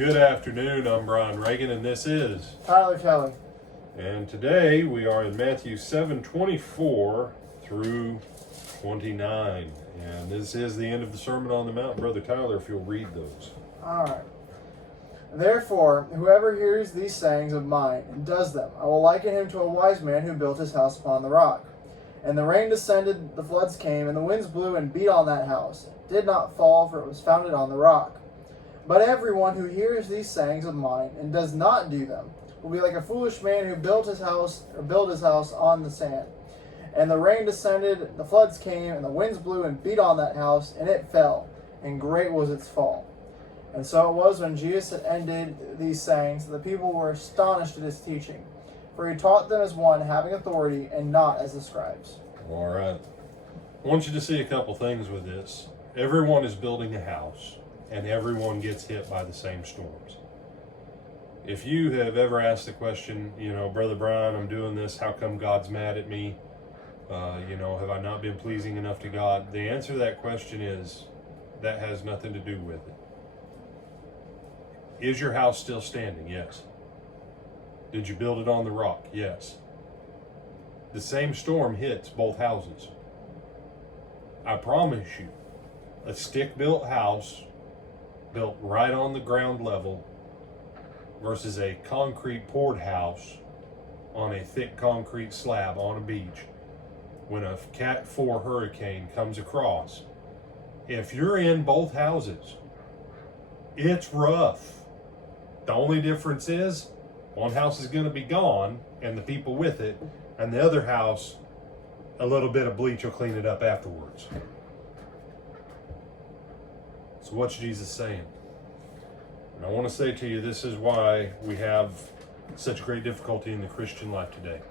Good afternoon, I'm Brian Reagan, and this is Tyler Kelly. And today we are in Matthew 7:24 through 29. And this is the end of the Sermon on the Mount. Brother Tyler, if you'll read those. All right. Therefore, whoever hears these sayings of mine and does them, I will liken him to a wise man who built his house upon the rock. And the rain descended, the floods came, and the winds blew and beat on that house. It did not fall, for it was founded on the rock. But everyone who hears these sayings of mine and does not do them will be like a foolish man who built his house on the sand. And the rain descended, the floods came, and the winds blew and beat on that house, and it fell, and great was its fall. And so it was when Jesus had ended these sayings, the people were astonished at his teaching, for he taught them as one having authority and not as the scribes. All right. I want you to see a couple things with this. Everyone is building a house, and everyone gets hit by the same storms. If you have ever asked the question, Brother Brian, I'm doing this, how come God's mad at me? Have I not been pleasing enough to God? The answer to that question is, that has nothing to do with it. Is your house still standing? Yes. Did you build it on the rock? Yes. The same storm hits both houses. I promise you, a stick-built house built right on the ground level versus a concrete poured house on a thick concrete slab on a beach, when a Cat 4 hurricane comes across, if you're in both houses, it's rough. The only difference is one house is going to be gone and the people with it, and the other house, a little bit of bleach will clean it up afterwards. So what's Jesus saying? And I want to say to you, this is why we have such great difficulty in the Christian life today.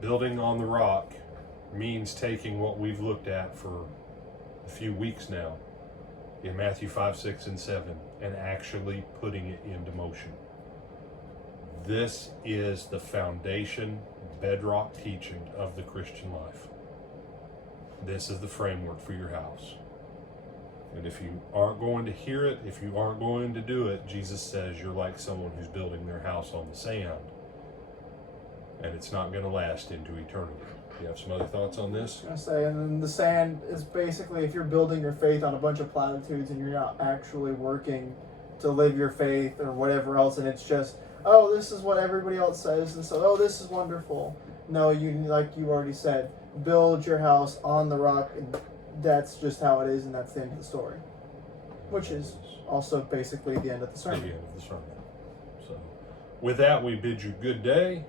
Building on the rock means taking what we've looked at for a few weeks now in Matthew 5, 6, and 7 and actually putting it into motion. This is the foundation, bedrock teaching of the Christian life. This is the framework for your house. And if you aren't going to hear it, if you aren't going to do it, Jesus says you're like someone who's building their house on the sand, and it's not going to last into eternity. Do you have some other thoughts on this? I was going to say, and then the sand is basically if you're building your faith on a bunch of platitudes and you're not actually working to live your faith or whatever else, and it's just, oh, this is what everybody else says, and so, oh, this is wonderful. No, you, like you already said, build your house on the rock, and that's just how it is, and that's the end of the story. Which is also basically the end of the sermon. The end of the sermon. So, with that, we bid you good day.